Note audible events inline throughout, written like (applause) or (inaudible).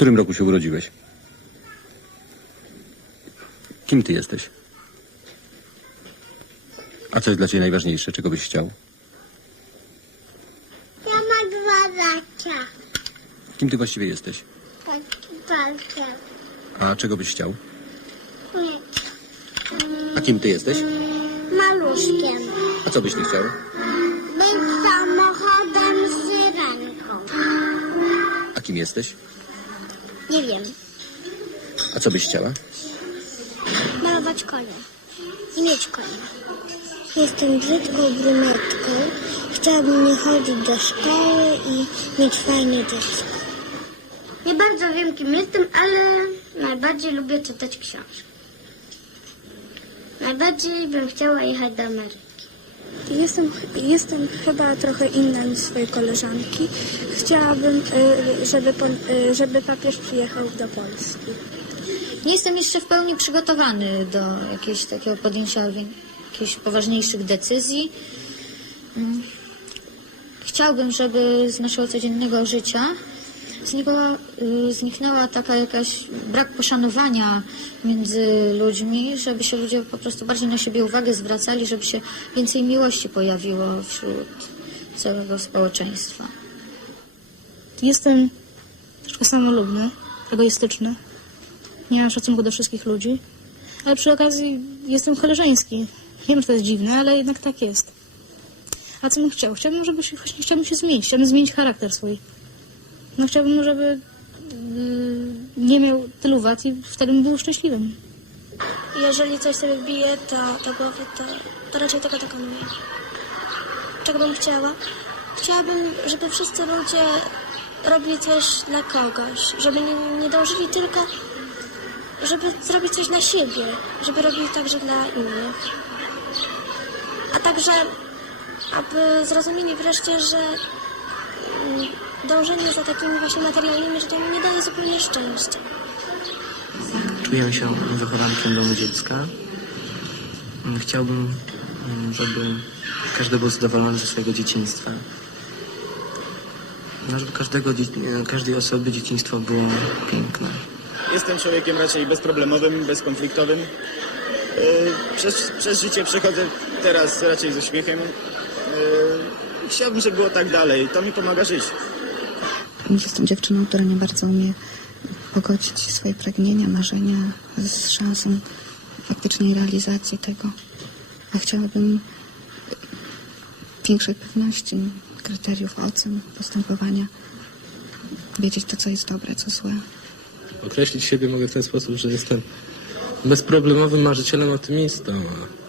którym roku się urodziłeś? Kim ty jesteś? A co jest dla ciebie najważniejsze? Czego byś chciał? Ja mam dwa lata. Kim ty właściwie jesteś? Tak. A czego byś chciał? Nie. A kim ty jesteś? Maluszkiem. A co byś nie chciał? Być samochodem z syrenką. A kim jesteś? Nie wiem. A co byś chciała? Malować konia. I mieć konia. Jestem brzydką brunetką. Chciałabym nie chodzić do szkoły i mieć fajne dziecko. Nie bardzo wiem, kim jestem, ale najbardziej lubię czytać książki. Najbardziej bym chciała jechać do Ameryki. Jestem, jestem chyba trochę inna niż swoje koleżanki. Chciałabym, y, żeby, y, żeby papież przyjechał do Polski. Nie jestem jeszcze w pełni przygotowany do jakiegoś takiego podjęcia jakichś poważniejszych decyzji. Mm. Chciałbym, żeby z naszego codziennego życia znikła, y, zniknęła taka jakaś brak poszanowania między ludźmi, żeby się ludzie po prostu bardziej na siebie uwagę zwracali, żeby się więcej miłości pojawiło wśród całego społeczeństwa. Jestem troszkę samolubny, egoistyczny. Nie mam szacunku do wszystkich ludzi. Ale przy okazji jestem koleżeński. Wiem, że to jest dziwne, ale jednak tak jest. A co bym chciał? Chciałbym, żeby się, chciałbym się zmienić. Chciałbym zmienić charakter swój. No chciałbym, żeby yy, nie miał tylu wad i wtedy bym był szczęśliwym. Jeżeli coś sobie wbije to do głowy, to, to raczej tego dokonuję. Czego bym chciała? Chciałabym, żeby wszyscy ludzie robili coś dla kogoś, żeby nie, nie dążyli tylko, żeby zrobić coś dla siebie, żeby robili także dla innych. A także, aby zrozumieli wreszcie, że mm, dążenie za takimi właśnie materialnymi rzeczami nie daje zupełnie szczęścia. Czuję się wychowankiem domu dziecka. Mm, Chciałbym, mm, żeby każdy był zadowolony ze swojego dzieciństwa. No, żeby każdego, dzie- każdej osoby dzieciństwo było piękne. Jestem człowiekiem raczej bezproblemowym, bezkonfliktowym. Yy, Przez, przez życie przechodzę teraz raczej z uśmiechem. Chciałbym, żeby było tak dalej. To mi pomaga żyć. Jestem dziewczyną, która nie bardzo umie pogodzić swoje pragnienia, marzenia z szansą faktycznej realizacji tego. A chciałabym większej pewności kryteriów ocen, postępowania, wiedzieć to, co jest dobre, co złe. Określić siebie mogę w ten sposób, że jestem bezproblemowym marzycielem optymistą.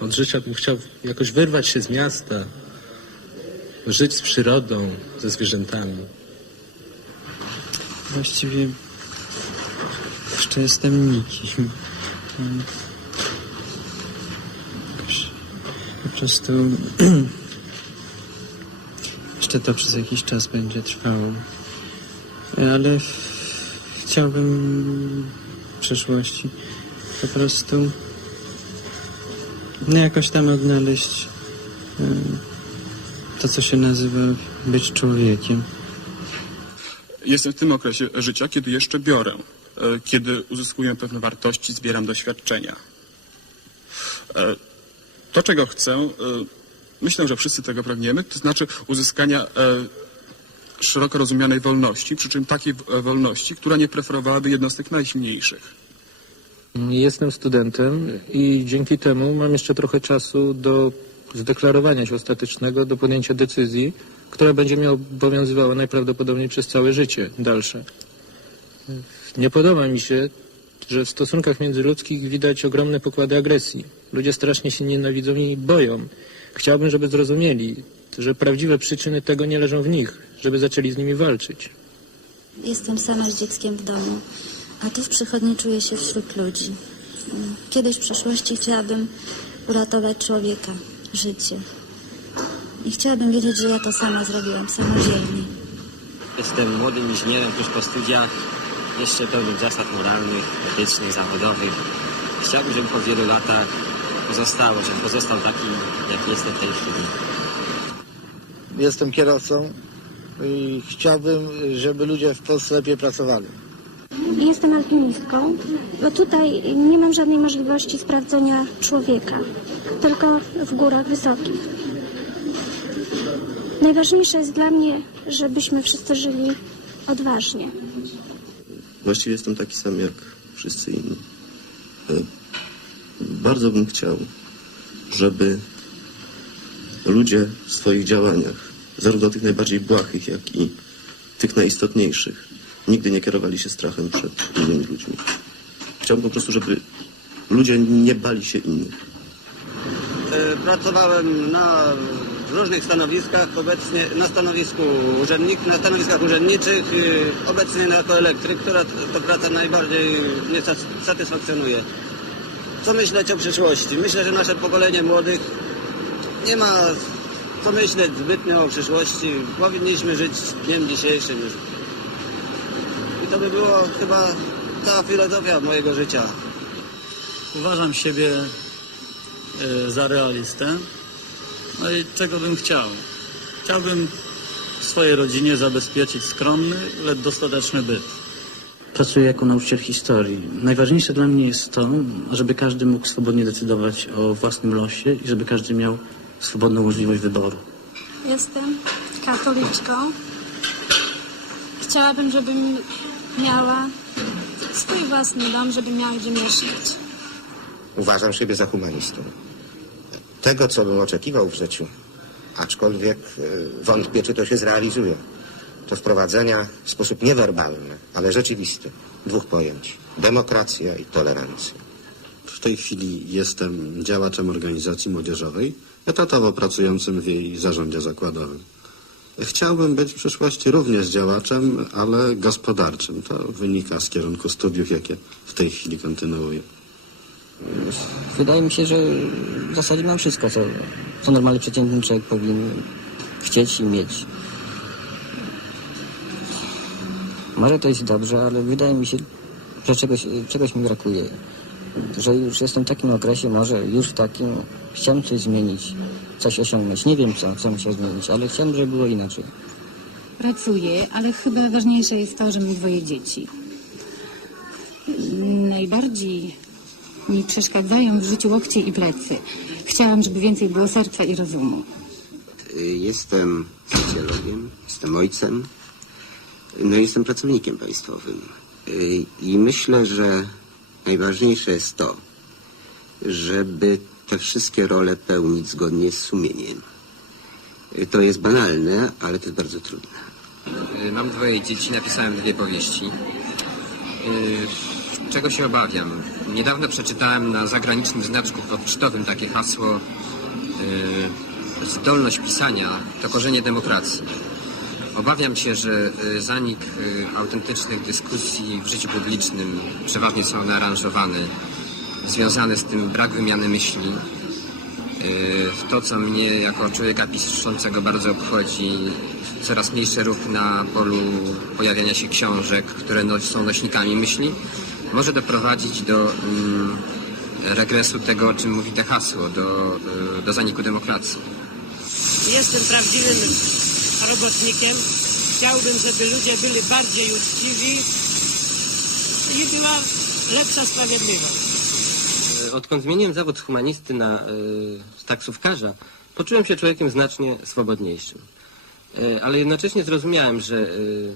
Od życia bym chciał jakoś wyrwać się z miasta, żyć z przyrodą, ze zwierzętami. Właściwie jeszcze jestem nikim. Po prostu (clears throat) jeszcze to przez jakiś czas będzie trwało. Ale chciałbym w przyszłości po prostu no jakoś tam odnaleźć to, co się nazywa być człowiekiem. Jestem w tym okresie życia, kiedy jeszcze biorę, e, kiedy uzyskuję pewne wartości, zbieram doświadczenia. E, To, czego chcę, e, myślę, że wszyscy tego pragniemy, to znaczy uzyskania szeroko rozumianej wolności, przy czym takiej wolności, która nie preferowałaby jednostek najsilniejszych. Jestem studentem i dzięki temu mam jeszcze trochę czasu do zdeklarowania się ostatecznego, do podjęcia decyzji, która będzie mnie obowiązywała najprawdopodobniej przez całe życie dalsze. Nie podoba mi się, że w stosunkach międzyludzkich widać ogromne pokłady agresji. Ludzie strasznie się nienawidzą i boją. Chciałbym, żeby zrozumieli, że prawdziwe przyczyny tego nie leżą w nich, żeby zaczęli z nimi walczyć. Jestem sama z dzieckiem w domu, a tu w przychodni czuję się wśród ludzi. Kiedyś w przeszłości chciałabym uratować człowieka, życie. I chciałabym wiedzieć, że ja to sama zrobiłam, samodzielnie. Jestem młodym inżynierem tuż po studiach, jeszcze pełnym zasad moralnych, etycznych, zawodowych. Chciałbym, żeby po wielu latach pozostało, żebym pozostał taki, jaki jestem w tej chwili. Jestem kierowcą i chciałbym, żeby ludzie w Polsce lepiej pracowali. Jestem alpinistką, bo tutaj nie mam żadnej możliwości sprawdzenia człowieka, tylko w górach wysokich. Najważniejsze jest dla mnie, żebyśmy wszyscy żyli odważnie. Właściwie jestem taki sam jak wszyscy inni. E, Bardzo bym chciał, żeby ludzie w swoich działaniach, zarówno tych najbardziej błahych, jak i tych najistotniejszych, nigdy nie kierowali się strachem przed innymi ludźmi. Chciałbym po prostu, żeby ludzie nie bali się innych. E, Pracowałem na różnych stanowiskach, obecnie na stanowisku urzędnik, na stanowiskach urzędniczych, e, obecnie jako elektryk, która to praca najbardziej mnie sat- satysfakcjonuje. Co myśleć o przyszłości? Myślę, że nasze pokolenie młodych nie ma co myśleć zbytnio o przyszłości. Powinniśmy żyć dniem dzisiejszym już. To by było chyba cała filozofia mojego życia. Uważam siebie e, za realistę. No i czego bym chciał? Chciałbym swojej rodzinie zabezpieczyć skromny, lecz dostateczny byt. Pracuję jako nauczyciel historii. Najważniejsze dla mnie jest to, żeby każdy mógł swobodnie decydować o własnym losie i żeby każdy miał swobodną możliwość wyboru. Jestem katoliczką. Chciałabym, żebym miała swój własny dom, żebym miała gdzie mieszkać. Uważam siebie za humanistę. Tego, co bym oczekiwał w życiu, aczkolwiek e, wątpię, czy to się zrealizuje, to wprowadzenia w sposób niewerbalny, ale rzeczywisty dwóch pojęć. Demokracja i tolerancja. W tej chwili jestem działaczem organizacji młodzieżowej, etatowo pracującym w jej zarządzie zakładowym. Chciałbym być w przyszłości również działaczem, ale gospodarczym. To wynika z kierunku studiów, jakie w tej chwili kontynuuję. Wydaje mi się, że w zasadzie mam wszystko, co, co normalny przeciętny człowiek powinien chcieć i mieć. Może to jest dobrze, ale wydaje mi się, że czegoś, czegoś mi brakuje. Że już jestem w takim okresie, może już w takim, chciałem coś zmienić, coś osiągnąć. Nie wiem co, co muszę zmienić, ale chciałem, żeby było inaczej. Pracuję, ale chyba ważniejsze jest to, że mam dwoje dzieci. Najbardziej mi przeszkadzają w życiu łokcie i plecy. Chciałam, żeby więcej było serca i rozumu. Jestem socjologiem, jestem ojcem, no i jestem pracownikiem państwowym. I myślę, że najważniejsze jest to, żeby te wszystkie role pełnić zgodnie z sumieniem. Y, To jest banalne, ale to jest bardzo trudne. Y, Mam dwoje dzieci, napisałem dwie powieści. Y, Czego się obawiam? Niedawno przeczytałem na zagranicznym znaczku pocztowym takie hasło zdolność pisania to korzenie demokracji. Obawiam się, że zanik autentycznych dyskusji w życiu publicznym przeważnie są naaranżowane, związane z tym brak wymiany myśli. Y, To, co mnie jako człowieka piszącego bardzo obchodzi, coraz mniejszy ruch na polu pojawiania się książek, które no, są nośnikami myśli, może doprowadzić do mm, regresu tego, o czym mówi te hasło, do, y, do zaniku demokracji. Jestem prawdziwym robotnikiem. Chciałbym, żeby ludzie byli bardziej uczciwi i była lepsza sprawiedliwość. Odkąd zmieniłem zawód z humanisty na y, taksówkarza, poczułem się człowiekiem znacznie swobodniejszym. Y, ale jednocześnie zrozumiałem, że y,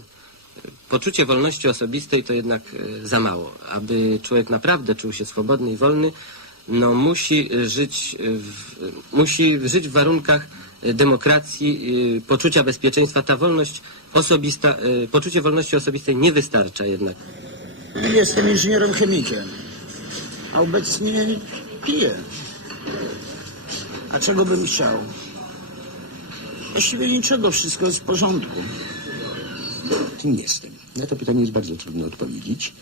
poczucie wolności osobistej to jednak za mało. Aby człowiek naprawdę czuł się swobodny i wolny, no musi żyć w, musi żyć w warunkach demokracji, poczucia bezpieczeństwa. Ta wolność osobista, poczucie wolności osobistej nie wystarcza jednak. Jestem inżynierem chemikiem, a obecnie piję. A czego bym chciał? Właściwie niczego, wszystko jest w porządku. Kim jestem? Na to pytanie jest bardzo trudno odpowiedzieć,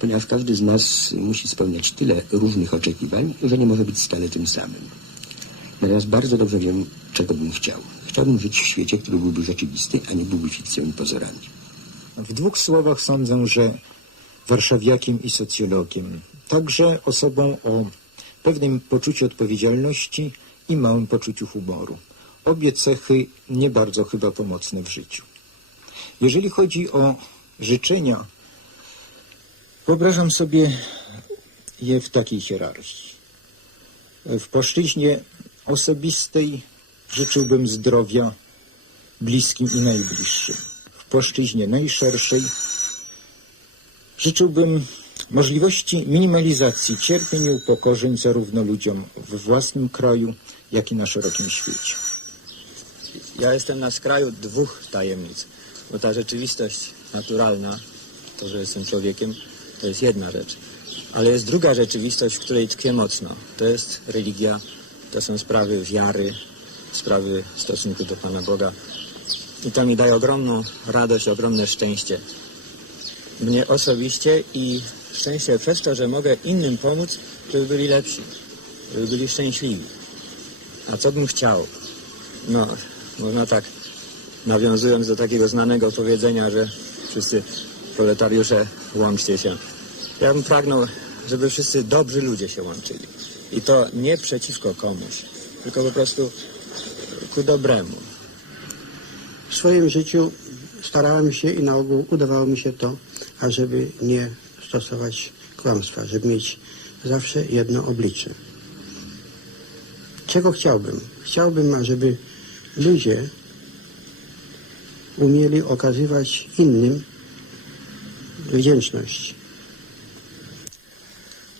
ponieważ każdy z nas musi spełniać tyle różnych oczekiwań, że nie może być stale tym samym. Natomiast bardzo dobrze wiem, czego bym chciał. Chciałbym żyć w świecie, który byłby rzeczywisty, a nie byłby fikcją i pozorami. W dwóch słowach sądzę, że warszawiakiem i socjologiem. Także osobą o pewnym poczuciu odpowiedzialności i małym poczuciu humoru. Obie cechy nie bardzo chyba pomocne w życiu. Jeżeli chodzi o życzenia, wyobrażam sobie je w takiej hierarchii. W płaszczyźnie osobistej życzyłbym zdrowia bliskim i najbliższym. W płaszczyźnie najszerszej życzyłbym możliwości minimalizacji cierpień i upokorzeń zarówno ludziom we własnym kraju, jak i na szerokim świecie. Ja jestem na skraju dwóch tajemnic, bo ta rzeczywistość naturalna, to, że jestem człowiekiem, to jest jedna rzecz. Ale jest druga rzeczywistość, w której tkwię mocno. To jest religia, to są sprawy wiary, sprawy stosunku do Pana Boga. I to mi daje ogromną radość, ogromne szczęście. Mnie osobiście i szczęście przez to, że mogę innym pomóc, żeby byli lepsi, żeby byli szczęśliwi. A co bym chciał? No, można tak, nawiązując do takiego znanego powiedzenia, że wszyscy proletariusze łączcie się. Ja bym pragnął, żeby wszyscy dobrzy ludzie się łączyli. I to nie przeciwko komuś, tylko po prostu ku dobremu. W swoim życiu starałem się i na ogół udawało mi się to, ażeby nie stosować kłamstwa, żeby mieć zawsze jedno oblicze. Czego chciałbym? Chciałbym, ażeby ludzie umieli okazywać innym wdzięczność.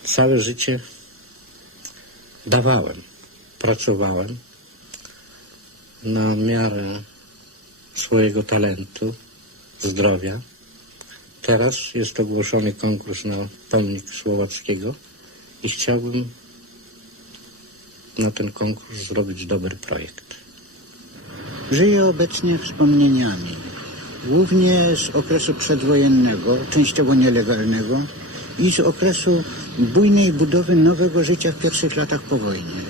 Całe życie dawałem, pracowałem na miarę swojego talentu, zdrowia. Teraz jest ogłoszony konkurs na pomnik Słowackiego i chciałbym na ten konkurs zrobić dobry projekt. Żyję obecnie wspomnieniami, głównie z okresu przedwojennego, częściowo nielegalnego i z okresu bujnej budowy nowego życia w pierwszych latach po wojnie.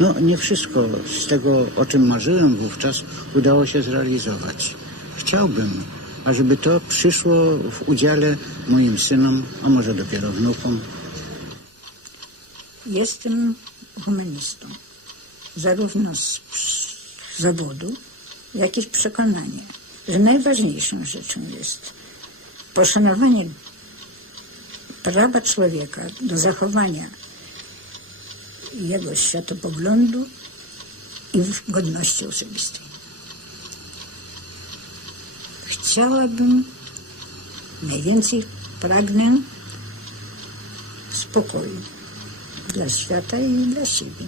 No, nie wszystko z tego, o czym marzyłem wówczas, udało się zrealizować. Chciałbym, ażeby to przyszło w udziale moim synom, a może dopiero wnukom. Jestem humanistą, zarówno z zawodu, jak i z przekonania, że najważniejszą rzeczą jest poszanowanie prawa człowieka do zachowania jego światopoglądu i godności osobistej. Chciałabym, najwięcej pragnę spokoju dla świata i dla siebie.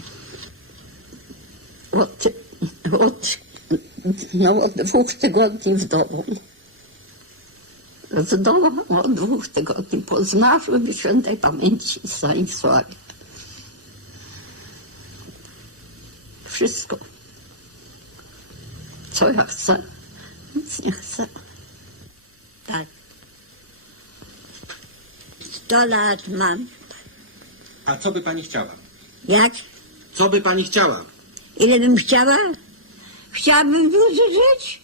Od, od, no, od dwóch tygodni w domu. Z domu od dwóch tygodni po zmarłym świętej pamięci Stanisławie. Wszystko. Co ja chcę, nic nie chcę. Tak. Sto lat mam. A co by pani chciała? Jak? Co by pani chciała? Ile bym chciała? Chciałabym dłużej żyć.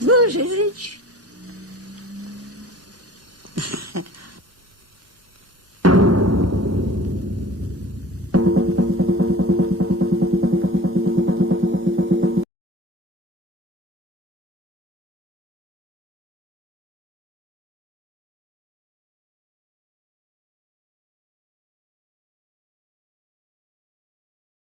Dłużej żyć.